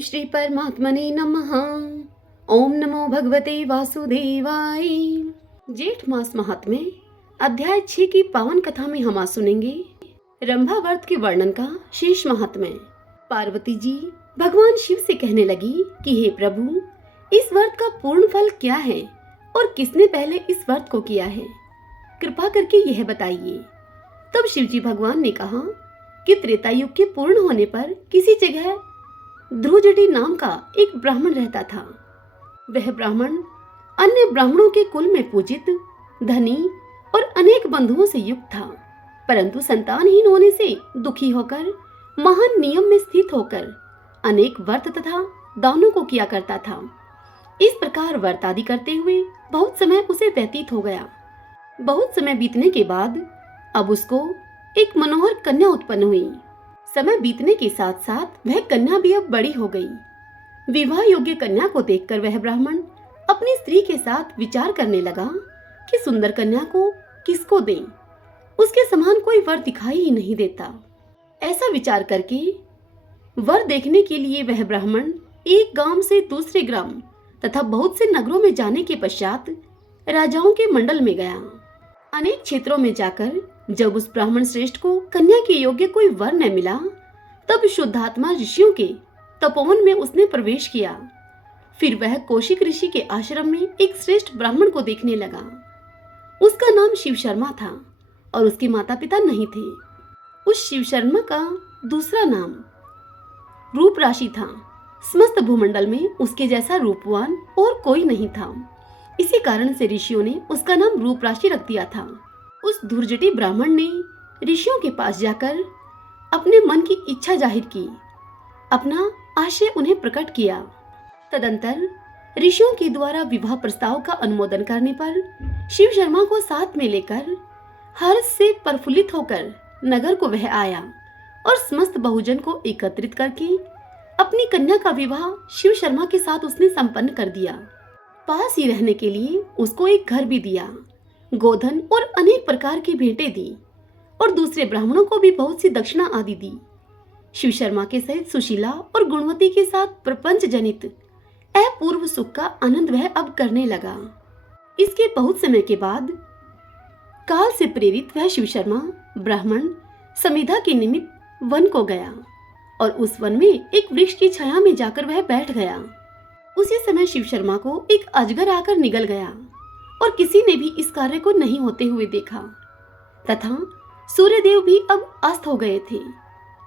श्री परमात्मने नमः। ओम नमो भगवते वासुदेवाय। जेठ मास महात्म्य अध्याय 6 की पावन कथा में हम आज सुनेंगे रंभा व्रत के वर्णन का शेष महात्म्य। पार्वती जी भगवान शिव से कहने लगी कि हे प्रभु, इस व्रत का पूर्ण फल क्या है और किसने पहले इस व्रत को किया है, कृपा करके यह बताइए। तब शिवजी भगवान ने कहा कि त्रेता युग के पूर्ण होने पर किसी जगह ध्रुवजटी नाम का एक ब्राह्मण रहता था। वह ब्राह्मण अन्य ब्राह्मणों के कुल में पूजित, धनी और अनेक बंधुओं से युक्त था, परंतु संतानहीन होने से दुखी होकर महान नियम में स्थित होकर अनेक व्रत तथा दानों को किया करता था। इस प्रकार व्रत आदि करते हुए बहुत समय उसे व्यतीत हो गया। बहुत समय बीतने के बाद अब उसको एक मनोहर कन्या उत्पन्न हुई। समय बीतने के साथ साथ वह कन्या भी अब बड़ी हो गई। विवाह योग्य कन्या को देखकर वह ब्राह्मण अपनी स्त्री के साथ विचार करने लगा कि सुंदर कन्या को किसको दें, उसके समान कोई वर दिखाई ही नहीं देता। ऐसा विचार करके वर देखने के लिए वह ब्राह्मण एक गांव से दूसरे ग्राम तथा बहुत से नगरों में जाने के पश्चात राजाओं के मंडल में गया। अनेक क्षेत्रों में जाकर जब उस ब्राह्मण श्रेष्ठ को कन्या के योग्य कोई वर न मिला, तब शुद्धात्मा ऋषियों के तपोवन में उसने प्रवेश किया। फिर वह कौशिक ऋषि के आश्रम में एक श्रेष्ठ ब्राह्मण को देखने लगा। उसका नाम शिव शर्मा था और उसके माता पिता नहीं थे। उस शिव शर्मा का दूसरा नाम रूप राशि था। समस्त भूमंडल में उसके जैसा रूपवान और कोई नहीं था। इसी कारण से ऋषियों ने उसका नाम रूप राशि रख दिया था। उस धुर्जटी ब्राह्मण ने ऋषियों के पास जाकर अपने मन की इच्छा जाहिर की, अपना आशय उन्हें प्रकट किया। तदंतर ऋषियों के द्वारा विवाह प्रस्ताव का अनुमोदन करने पर शिव शर्मा को साथ में लेकर हर्ष से प्रफुल्लित होकर नगर को वह आया और समस्त बहुजन को एकत्रित करके अपनी कन्या का विवाह शिव शर्मा के साथ उसने संपन्न कर दिया। पास ही रहने के लिए उसको एक घर भी दिया, गोधन और अनेक प्रकार की भेंटें दी और दूसरे ब्राह्मणों को भी बहुत सी दक्षिणा आदि दी। शिव शर्मा के सहित सुशीला और गुणवती के साथ प्रपंच जनित अपूर्व सुख का आनंद वह अब करने लगा। इसके बहुत समय के बाद काल से प्रेरित वह शिव शर्मा ब्राह्मण समिधा के निमित्त वन को गया और उस वन में एक वृक्ष की छाया में जाकर वह बैठ गया। उसी समय शिव शर्मा को एक अजगर आकर निगल गया और किसी ने भी इस कार्य को नहीं होते हुए देखा तथा सूर्यदेव भी अब अस्त हो गए थे।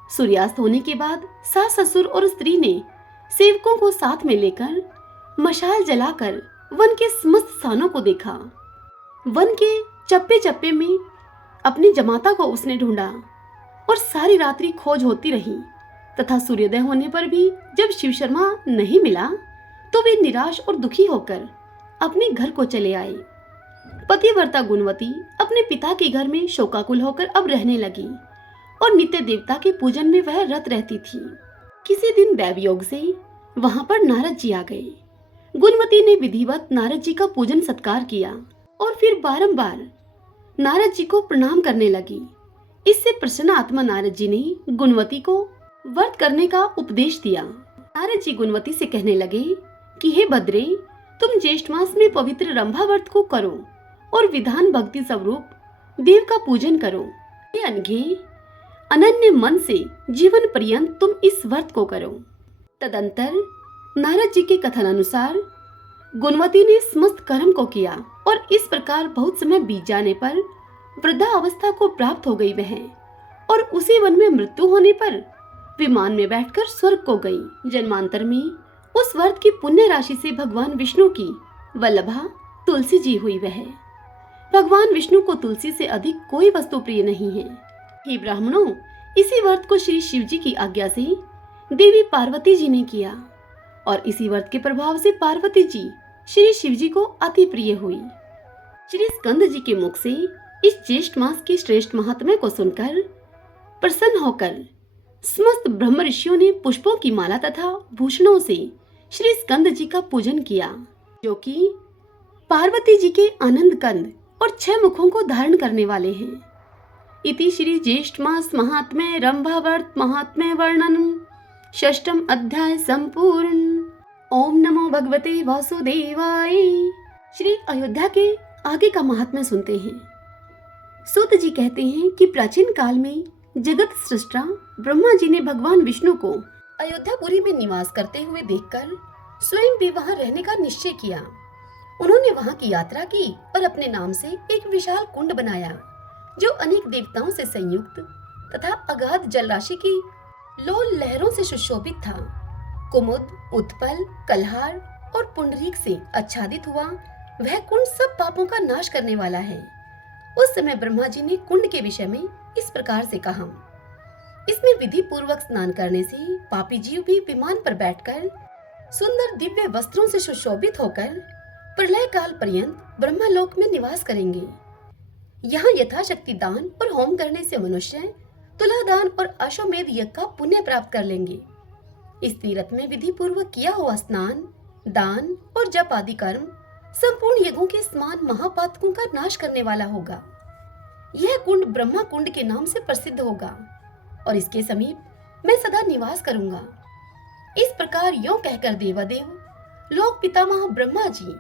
सूर्यास्त होने के बाद सास ससुर और स्त्री ने सेवकों को साथ में लेकर मशाल जलाकर वन के समस्त स्थानों को देखा। वन के चप्पे चप्पे में अपनी जमाता को उसने ढूंढा और सारी रात्रि खोज होती रही तथा सूर्योदय होने पर भी जब शिव शर्मा नहीं मिला तो वे निराश और दुखी होकर अपने घर को चले आए। पतिव्रता गुणवती अपने पिता के घर में शोकाकुल होकर अब रहने लगी और नित्य देवता के पूजन में वह रत रहती थी। किसी दिन दैवयोग से वहां पर नारद जी आ गए। गुणवती ने विधिवत नारद जी का पूजन सत्कार किया और फिर बारंबार नारद जी को प्रणाम करने लगी। इससे प्रसन्न आत्मा नारद जी ने गुणवती को व्रत करने का उपदेश दिया। नारद जी गुणवती से कहने लगे कि हे भद्रे, तुम ज्येष्ठ मास में पवित्र रंभा व्रत को करो और विधान भक्ति स्वरूप देव का पूजन करो। हे अनघे, अनन्य मन से जीवन पर्यंत तुम इस व्रत को करो। तदंतर नारद जी के कथन अनुसार गुणवती ने समस्त कर्म को किया और इस प्रकार बहुत समय बीत जाने पर वृद्धा अवस्था को प्राप्त हो गई वह, और उसी वन में मृत्यु होने पर विमान में बैठकर स्वर्ग को गई। जन्मांतर में उस व्रत की पुण्य राशि से भगवान विष्णु की वल्लभा तुलसी जी हुई वह। भगवान विष्णु को तुलसी से अधिक कोई वस्तु प्रिय नहीं है। हे ब्राह्मणों, इसी व्रत को श्री शिव जी की आज्ञा से देवी पार्वती जी ने किया और इसी व्रत के प्रभाव से पार्वती जी श्री शिव जी को अति प्रिय हुई। श्री स्कंद जी के मुख से इस ज्येष्ठ मास के श्रेष्ठ महात्म्य को सुनकर प्रसन्न होकर समस्त ब्रह्म ऋषियों ने पुष्पों की माला तथा भूषणों से श्री स्कंद जी का पूजन किया, जो कि पार्वती जी के आनंद कंद और 6 मुखों को धारण करने वाले हैं। इति श्री ज्येष्ठ मास महात्म्य रंभा व्रत महात्म्य वर्णनम षष्ठम अध्याय संपूर्ण। ओम नमो भगवते वासुदेवाय। श्री अयोध्या के आगे का महात्म्य सुनते हैं। सूत जी कहते हैं कि प्राचीन काल में जगत सृष्टा ब्रह्मा जी ने भगवान विष्णु को अयोध्यापुरी में निवास करते हुए देखकर स्वयं भी वहां रहने का निश्चय किया। उन्होंने वहां की यात्रा की और अपने नाम से एक विशाल कुंड बनाया जो अनेक देवताओं से संयुक्त तथा अगाध जलराशि की लोल लहरों से सुशोभित था। कुमुद, उत्पल, कल्हार और पुंडरीक से आच्छादित हुआ वह कुंड सब पापों का नाश करने वाला है। उस समय ब्रह्मा जी ने कुंड के विषय में इस प्रकार से कहा, इसमें विधि पूर्वक स्नान करने से पापी जीव भी विमान पर बैठकर सुंदर दिव्य वस्त्रों से सुशोभित होकर प्रलय काल पर्यंत ब्रह्मलोक में निवास करेंगे। यहाँ यथाशक्ति दान और होम करने से मनुष्य तुलादान और अश्वमेध यज्ञ का पुण्य प्राप्त कर लेंगे। इस तीर्थ में विधि पूर्वक किया हुआ स्नान, दान और जप आदि कर्म संपूर्ण यज्ञों के समान महापातकों का नाश करने वाला होगा। यह कुंड ब्रह्मा कुंड के नाम से प्रसिद्ध होगा और इसके समीप मैं सदा निवास करूंगा। इस प्रकार यों कहकर देवादेव लोक पितामह ब्रह्मा जी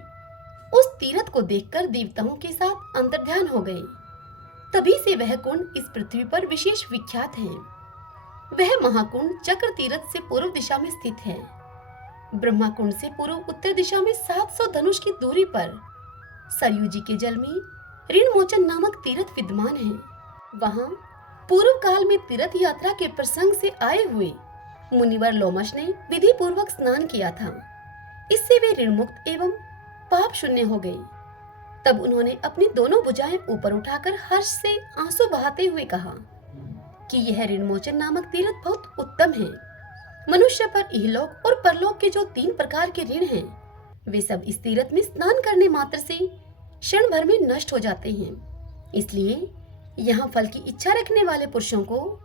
उस तीर्थ को देखकर देवताओं के साथ अंतर्ध्यान हो गए। तभी से वह कुंड इस पृथ्वी पर विशेष विख्यात है। वह महाकुंड चक्र तीर्थ से पूर्व दिशा में स्थित है। ब्रह्मा कुंड से पूर्व उत्तर दिशा में 700 धनुष की दूरी पर सरयू जी के जल में ऋणमोचन नामक तीर्थ विद्यमान है। वहां पूर्व काल में तीर्थ यात्रा के प्रसंग से आए हुए मुनिवर लोमश ने विधि पूर्वक स्नान किया था। इससे वे ऋणमुक्त एवं पाप शून्य हो गए। तब उन्होंने अपनी दोनों भुजाएं ऊपर उठाकर हर्ष से आंसू बहाते हुए कहा कि यह ऋणमोचन नामक तीर्थ बहुत उत्तम है। मनुष्य पर इहलोक और परलोक के जो 3 प्रकार के ऋण हैं, वे सब इस तीर्थ में स्नान करने मात्र से क्षण भर में नष्ट हो जाते हैं। इसलिए यहाँ फल की इच्छा रखने वाले पुरुषों को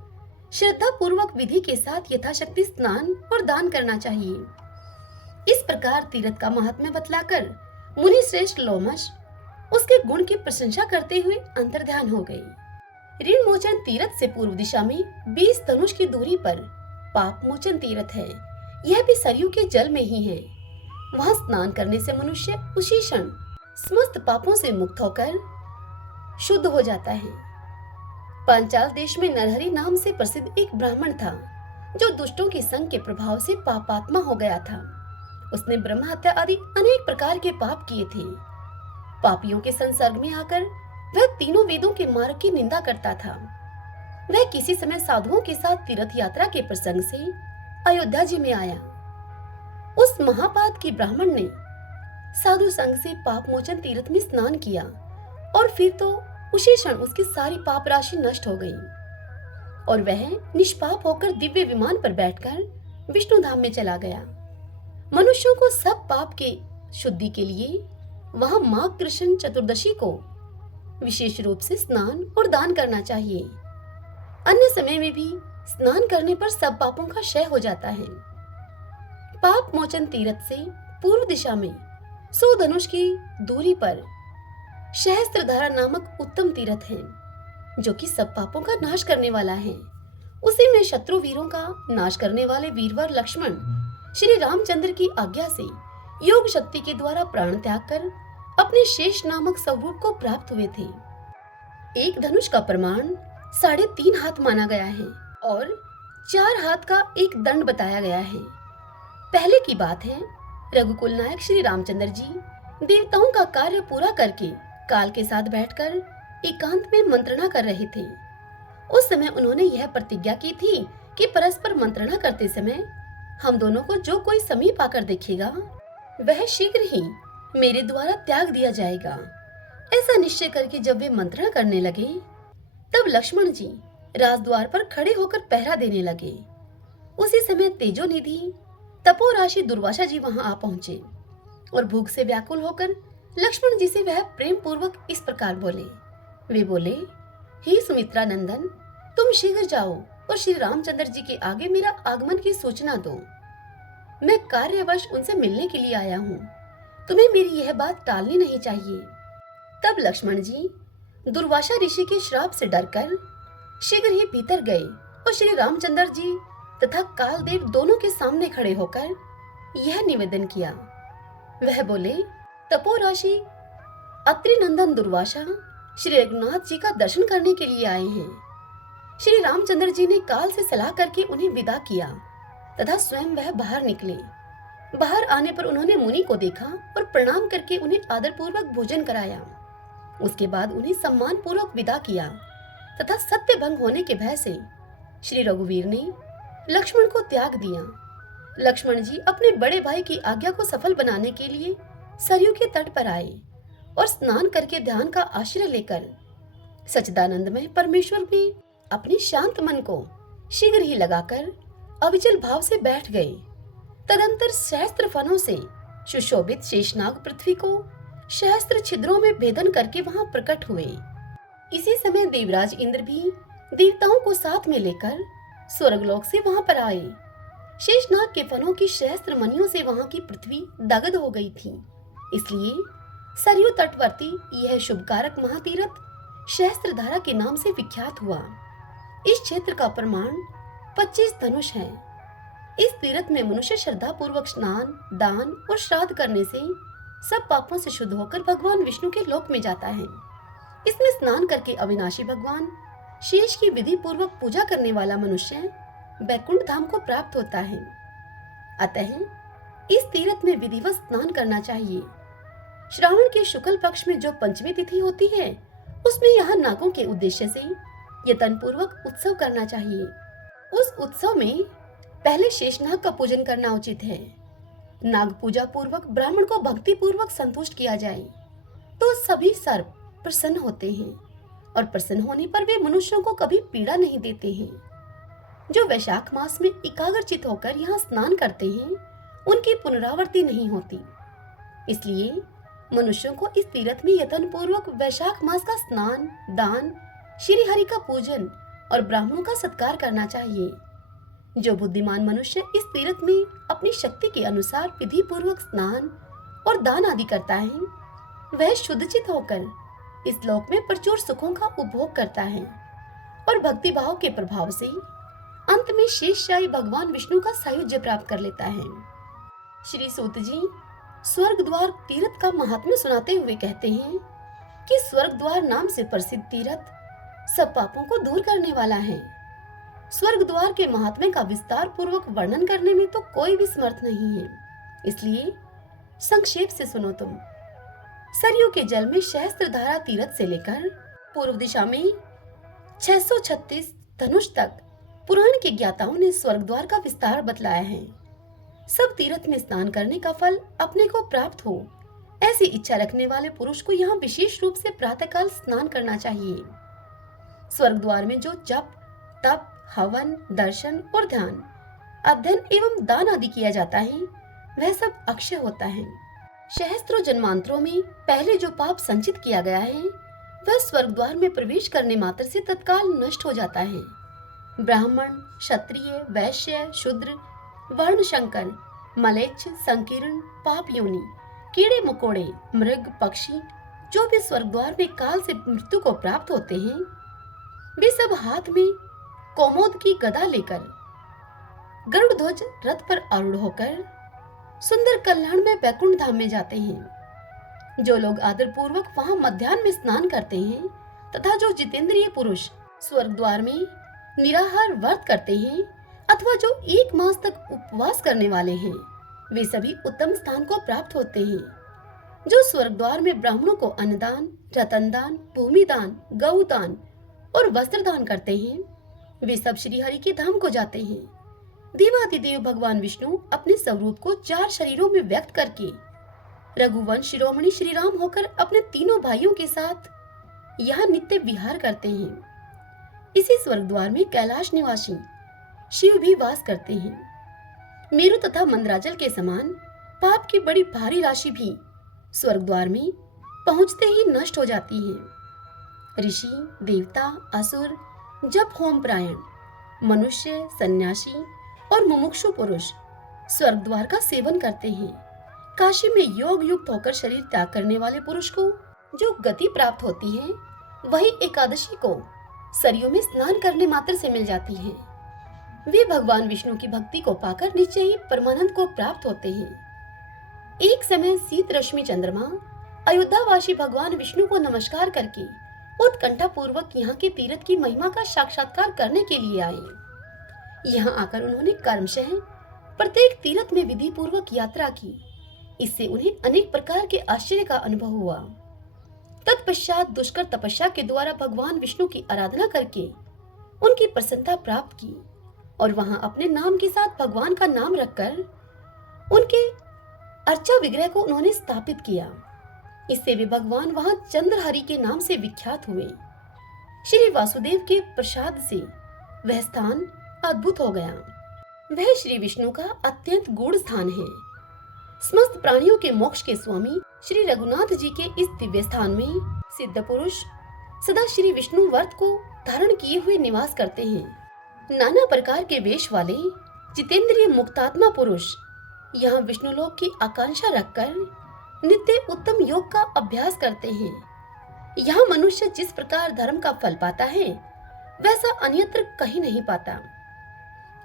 श्रद्धा पूर्वक विधि के साथ यथाशक्ति स्नान और दान करना चाहिए। इस प्रकार तीर्थ का महात्म्य बतलाकर मुनि श्रेष्ठ लोमश उसके गुण की प्रशंसा करते हुए अंतर्ध्यान हो गए। ऋणमोचन तीर्थ से पूर्व दिशा में 20 धनुष की दूरी पर पाप मोचन तीर्थ है। यह भी सरयू के जल में ही है। वहां स्नान करने से मनुष्य उसी क्षण समस्त पापों से मुक्त होकर शुद्ध हो जाता है। पांचाल देश में नरहरि नाम से प्रसिद्ध एक ब्राह्मण था जो दुष्टों के संग के प्रभाव से पापात्मा हो गया था। उसने ब्रह्म हत्या आदि अनेक प्रकार के पाप किए थे। पापियों के संसर्ग में आकर वह तीनों वेदों के मार्ग की निंदा करता था। वह किसी समय साधुओं के साथ तीर्थ यात्रा के प्रसंग से अयोध्या जी में आया। उस महापात के ब्राह्मण ने साधु संग से पाप मोचन तीर्थ में स्नान किया और फिर तो उसी क्षण उसकी सारी पाप राशि नष्ट हो गई और वह निष्पाप होकर दिव्य विमान पर बैठकर विष्णु धाम में चला गया। मनुष्यों को सब पाप के शुद्धि के लिए वहां माघ कृष्ण चतुर्दशी को विशेष रूप से स्नान और दान करना चाहिए। अन्य समय में भी स्नान करने पर सब पापों का क्षय हो जाता है। पाप मोचन तीर्थ से पूर्व दिशा में 100 धनुष की दूरी पर सहस्त्रधारा नामक उत्तम तीर्थ है जो कि सब पापों का नाश करने वाला है। उसी में शत्रु वीरों का नाश करने वाले वीरवर लक्ष्मण श्री रामचंद्र की आज्ञा से योग शक्ति के द्वारा प्राण त्याग कर अपने शेष नामक स्वरूप को प्राप्त हुए थे। एक धनुष का प्रमाण 3.5 हाथ माना गया है और 4 हाथ का एक दंड बताया गया है। पहले की बात है, रघुकुल नायक श्री रामचंद्र जी देवताओं का कार्य पूरा करके काल के साथ बैठकर एकांत में मंत्रणा कर रहे थे। उस समय उन्होंने यह प्रतिज्ञा की थी कि परस्पर मंत्रणा करते समय हम दोनों को जो कोई समीप आकर देखेगा वह शीघ्र ही मेरे द्वारा त्याग दिया जाएगा। ऐसा निश्चय करके जब वे मंत्रणा करने लगे तब लक्ष्मण जी राजद्वार पर खड़े होकर पहरा देने लगे। उसी समय तेजोनिधि तपोराशि दुर्वासा जी वहां आ पहुंचे और भूख से व्याकुल होकर लक्ष्मण जी से वह प्रेम पूर्वक इस प्रकार बोले। वे बोले, हे सुमित्रा नंदन, तुम शीघ्र जाओ और श्री रामचंद्र जी के आगे मेरा आगमन की सूचना दो। मैं कार्यवश उनसे मिलने के लिए आया हूँ। तुम्हें मेरी यह बात टालनी नहीं चाहिए। तब लक्ष्मण जी दुर्वासा ऋषि के श्राप से डरकर शीघ्र ही भीतर गए और श्री रामचंद्र जी तथा कालदेव दोनों के सामने खड़े होकर यह निवेदन किया। वह बोले, तपोराशि अत्रि नंदन दुर्वासा श्री रघुनाथ जी का दर्शन करने के लिए आए हैं। श्री रामचंद्र जी ने काल से सलाह करके उन्हें विदा किया तथा स्वयं वह बाहर निकले। बाहर आने पर उन्होंने मुनि को देखा और प्रणाम करके उन्हें आदरपूर्वक भोजन कराया। उसके बाद उन्हें सम्मान पूर्वक विदा किया तथा सत्य भंग होने के भय से श्री रघुवीर ने लक्ष्मण को त्याग दिया। लक्ष्मण जी अपने बड़े भाई की आज्ञा को सफल बनाने के लिए सरयू के तट पर आए और स्नान करके ध्यान का आश्रय लेकर सच्चिदानंद में परमेश्वर में अपने शांत मन को शीघ्र ही लगाकर अविचल भाव से बैठ गए। तदंतर सहस्त्र फनों से सुशोभित शेषनाग पृथ्वी को सहस्त्र छिद्रों में भेदन करके वहां प्रकट हुए। इसी समय देवराज इंद्र भी देवताओं को साथ में लेकर स्वर्गलोक से वहां पर आए। शेषनाग के फनों की सहस्त्र मणियों से वहां की पृथ्वी दग्ध हो गई थी। इसलिए सरयू तटवर्ती यह शुभकारक महातीरथ सहस्त्रधारा के नाम से विख्यात हुआ। इस क्षेत्र का प्रमाण 25 धनुष है। इस तीर्थ में मनुष्य श्रद्धा पूर्वक स्नान, दान और श्राद्ध करने से सब पापों से शुद्ध होकर भगवान विष्णु के लोक में जाता है। इसमें स्नान करके अविनाशी भगवान शेष की विधि पूर्वक पूजा करने वाला मनुष्य वैकुंठ धाम को प्राप्त होता है। अतः इस तीर्थ में विधिवत स्नान करना चाहिए। श्रावण के शुक्ल पक्ष में जो पंचमी तिथि होती है, उसमें यहाँ नागों के उद्देश्य से यत्न पूर्वक उत्सव करना चाहिए। उस उत्सव में पहले शेषनाग का पूजन करना उचित है। नाग पूजा पूर्वक ब्राह्मण को भक्ति पूर्वक संतुष्ट किया जाए तो सभी सर्प प्रसन्न होते हैं और प्रसन्न होने पर वे मनुष्यों को कभी पीड़ा नहीं देते हैं। जो वैशाख मास में एकाग्रचित होकर यहाँ स्नान करते हैं, उनकी पुनरावृत्ति नहीं होती। इसलिए मनुष्यों को इस तीर्थ में यत्न पूर्वक वैशाख मास का स्नान, दान, श्री हरि का पूजन और ब्राह्मणों का सत्कार करना चाहिए। जो बुद्धिमान मनुष्य इस तीर्थ में अपनी शक्ति के अनुसार विधि पूर्वक स्नान और दान आदि करता है, वह शुद्धचित होकर इस लोक में प्रचुर सुखों का उपभोग करता है और भक्ति भाव के प्रभाव से अंत में शेषशायी भगवान विष्णु का सायुज्य प्राप्त कर लेता है। श्री सूत जी स्वर्ग द्वार तीर्थ का महात्म्य सुनाते हुए कहते हैं कि स्वर्ग द्वार नाम से प्रसिद्ध तीर्थ सब पापों को दूर करने वाला है। स्वर्ग द्वार के महात्म्य का विस्तार पूर्वक वर्णन करने में तो कोई भी समर्थ नहीं है, इसलिए संक्षेप से सुनो तुम। सरयू के जल में सहस्त्रधारा तीर्थ से लेकर पूर्व दिशा में 636 धनुष तक पुराण के ज्ञाताओं ने स्वर्ग द्वार का विस्तार बतलाया है। सब तीर्थ में स्नान करने का फल अपने को प्राप्त हो, ऐसी इच्छा रखने वाले पुरुष को यहाँ विशेष रूप से प्रातःकाल स्नान करना चाहिए। स्वर्ग द्वार में जो जप, तप, हवन, दर्शन और ध्यान, अध्ययन एवं दान आदि किया जाता है, वह सब अक्षय होता है। सहस्त्रों जन्मांतरों में पहले जो पाप संचित किया गया है, वह स्वर्ग द्वार में प्रवेश करने मात्र से तत्काल नष्ट हो जाता है। ब्राह्मण, क्षत्रिय, वैश्य, शूद्र, वर्ण शंकर, मलेच्छ, संकीर्ण, पाप योनि, कीड़े मकोड़े, मृग, पक्षी जो भी स्वर्ग द्वार में काल से मृत्यु को प्राप्त होते हैं, वे सब हाथ में कोमोद की गदा लेकर गरुड़ ध्वज रथ पर आरूढ़ होकर सुंदर कल्याण में वैकुंठ धाम में जाते हैं। जो लोग आदर पूर्वक वहां मध्याह्न में स्नान करते हैं तथा जो जितेंद्रिय पुरुष स्वर्ग द्वार में निराहार व्रत करते हैं अथवा जो 1 मास तक उपवास करने वाले हैं, वे सभी उत्तम स्थान को प्राप्त होते हैं। जो स्वर्ग द्वार में ब्राह्मणों को अन्नदान, रतनदान, भूमिदान, गौदान और वस्त्रदान करते हैं, वे सब श्री हरि के धाम को जाते हैं। देवादिदेव भगवान विष्णु अपने स्वरूप को 4 शरीरों में व्यक्त करके रघुवंश शिरोमणि श्री राम होकर अपने तीनों भाइयों के साथ यहाँ नित्य विहार करते हैं। इसी स्वर्ग द्वार में कैलाश निवासी शिव भी वास करते हैं। मेरु तथा मंदराचल के समान पाप की बड़ी भारी राशि भी स्वर्ग द्वार में पहुंचते ही नष्ट हो जाती है। ऋषि, देवता, असुर, जप होम प्रायण, मनुष्य, सन्यासी और मुमुक्षु पुरुष स्वर्ग द्वार का सेवन करते हैं। काशी में योग युक्त होकर शरीर त्याग करने वाले पुरुष को जो गति प्राप्त होती है, वही एकादशी को सरयू में स्नान करने मात्र से मिल जाती है। वे भगवान विष्णु की भक्ति को पाकर निश्चय ही परमानंद को प्राप्त होते हैं। एक समय शीत रश्मि चंद्रमा अयोध्यावासी भगवान विष्णु को नमस्कार करके उत्कंठा पूर्वक यहाँ के तीर्थ की महिमा का साक्षात्कार करने के लिए आए। यहाँ आकर उन्होंने कर्मशः प्रत्येक तीर्थ में विधि पूर्वक यात्रा की। इससे उन्हें अनेक प्रकार के आश्चर्य का अनुभव हुआ। तत्पश्चात दुष्कर तपस्या के द्वारा भगवान विष्णु की आराधना करके उनकी प्रसन्नता प्राप्त की और वहां अपने नाम के साथ भगवान का नाम रखकर उनके अर्चा विग्रह को उन्होंने स्थापित किया। इससे वे भगवान वहां चंद्रहरि के नाम से विख्यात हुए। श्री वासुदेव के प्रसाद से वह स्थान अद्भुत हो गया। वह श्री विष्णु का अत्यंत गूढ़ स्थान है। समस्त प्राणियों के मोक्ष के स्वामी श्री रघुनाथ जी के इस दिव्य स्थान में सिद्ध पुरुष सदा श्री विष्णु व्रत को धारण किए हुए निवास करते हैं। नाना प्रकार के वेश वाले जितेंद्रिय मुक्तात्मा पुरुष यहाँ विष्णु लोक की आकांक्षा रखकर नित्य उत्तम योग का अभ्यास करते हैं। यहाँ मनुष्य जिस प्रकार धर्म का फल पाता है वैसा अन्यत्र कहीं नहीं पाता।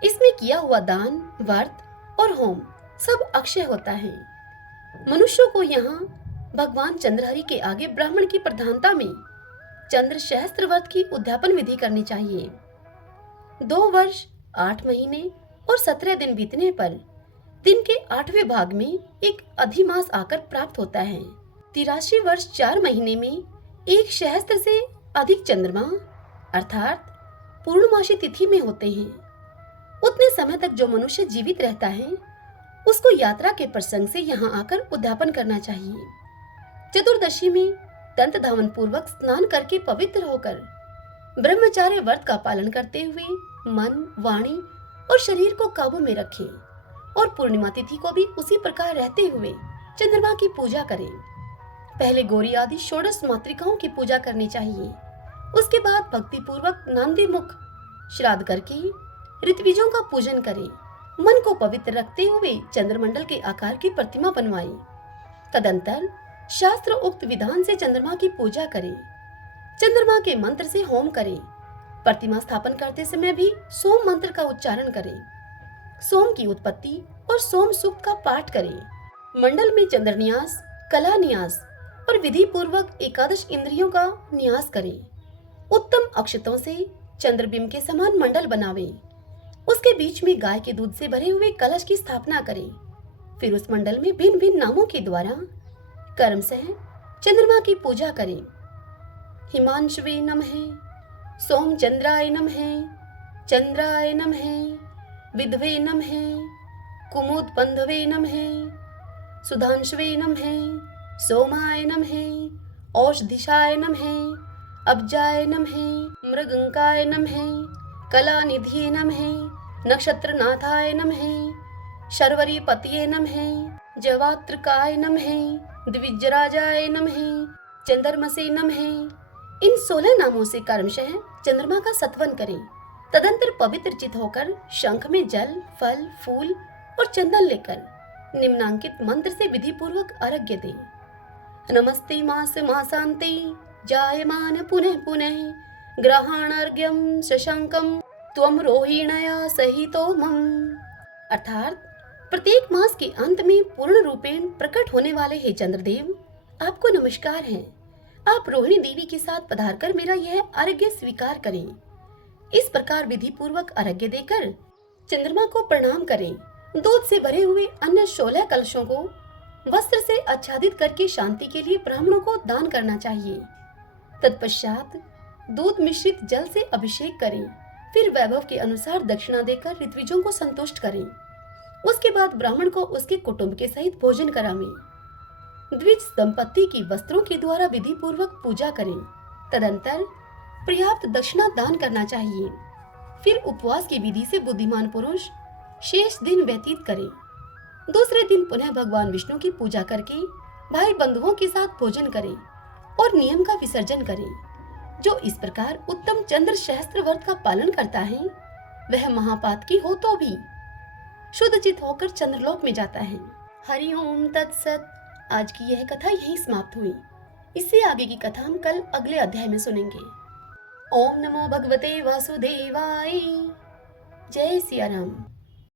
इसमें किया हुआ दान, व्रत और होम सब अक्षय होता है। मनुष्यों को यहाँ भगवान चंद्रहरि के आगे ब्राह्मण की प्रधानता में चंद्र सहस्त्र व्रत की उद्यापन विधि करनी चाहिए। 2 वर्ष 8 महीने और 17 दिन बीतने पर दिन के 8वें भाग में एक अधिमास आकर प्राप्त होता है। 83 वर्ष 4 महीने में एक सहस्त्र से अधिक चंद्रमा अर्थात पूर्णमासी तिथि में होते हैं। उतने समय तक जो मनुष्य जीवित रहता है उसको यात्रा के प्रसंग से यहाँ आकर उद्यापन करना चाहिए। चतुर्दशी में दंत धावन पूर्वक स्नान करके पवित्र होकर ब्रह्मचार्य व्रत का पालन करते हुए मन, वाणी और शरीर को काबू में रखें और पूर्णिमा तिथि को भी उसी प्रकार रहते हुए चंद्रमा की पूजा करें। पहले गौरी आदि षोडश मातृकाओं की पूजा करनी चाहिए। उसके बाद भक्ति पूर्वक नांदी मुख श्राद्ध करके ऋत्विजों का पूजन करें। मन को पवित्र रखते हुए चंद्रमंडल के आकार की प्रतिमा बनवाएं। तदंतर शास्त्र उक्त विधान से चंद्रमा की पूजा करें। चंद्रमा के मंत्र से होम करें। प्रतिमा स्थापन करते समय भी सोम मंत्र का उच्चारण करें। सोम की उत्पत्ति और सोम सूक्त का पाठ करें। मंडल में चंद्र न्यास, कला न्यास और विधि पूर्वक एकादश इंद्रियों का न्यास करें। उत्तम अक्षतों से चंद्रबिंब के समान मंडल बनावें। उसके बीच में गाय के दूध से भरे हुए कलश की स्थापना करें। फिर उस मंडल में भिन्न भिन्न नामों के द्वारा कर्म से चंद्रमा की पूजा करें। हिमांशवे नमः, सोम चंद्राय नमः, चंद्राय नमः, विधवे नमः, कुमुद पंधवे नमः, सुधांशवे नमः, सोमाय नमः, औषधिशाय नमः, अब्जाय नमः, मृगंकाय नमः, कलानिधिये नमः, नक्षत्रनाथाय नमः, शर्वरी पतिये नमः, जवात्रकाय नमः, द्विजराजाय नमः, चंद्रमसे नमः। इन 16 नामों से कर्मशः चंद्रमा का सत्वन करें। तदंतर पवित्र चित होकर शंख में जल, फल, फूल और चंदन लेकर निम्नांकित मंत्र से विधि पूर्वक अर्घ्य दें। नमस्ते मास मासांते जायमान पुनः पुनः ग्रहाणार्घ्यम शशांकम त्वम रोहिणया सहितो मम। अर्थात प्रत्येक मास के अंत में पूर्ण रूपेण प्रकट होने वाले हे चंद्रदेव, आपको नमस्कार है। आप रोहिणी देवी के साथ पधारकर मेरा यह अर्घ्य स्वीकार करें। इस प्रकार विधि पूर्वक अर्घ्य देकर चंद्रमा को प्रणाम करें। दूध से भरे हुए अन्य 16 कलशों को वस्त्र से आच्छादित करके शांति के लिए ब्राह्मणों को दान करना चाहिए। तत्पश्चात दूध मिश्रित जल से अभिषेक करें। फिर वैभव के अनुसार दक्षिणा देकर ऋत्विजों को संतुष्ट करें। उसके बाद ब्राह्मण को उसके कुटुंब के सहित भोजन करावें। द्विज दंपत्ति की वस्त्रों के द्वारा विधि पूर्वक पूजा करें। तदंतर पर्याप्त दक्षिणा दान करना चाहिए। फिर उपवास की विधि से बुद्धिमान पुरुष शेष दिन व्यतीत करें। दूसरे दिन पुनः भगवान विष्णु की पूजा करके भाई बंधुओं के साथ भोजन करें और नियम का विसर्जन करें। जो इस प्रकार उत्तम चंद्र सहस्त्र व्रत का पालन करता है वह महापात की हो तो भी शुद्ध चित होकर चंद्रलोक में जाता है। हरि ओम तत्सत। आज की यह कथा यहीं समाप्त हुई। इससे आगे की कथा हम कल अगले अध्याय में सुनेंगे। ओम नमो भगवते वासुदेवाय। जय सिया राम।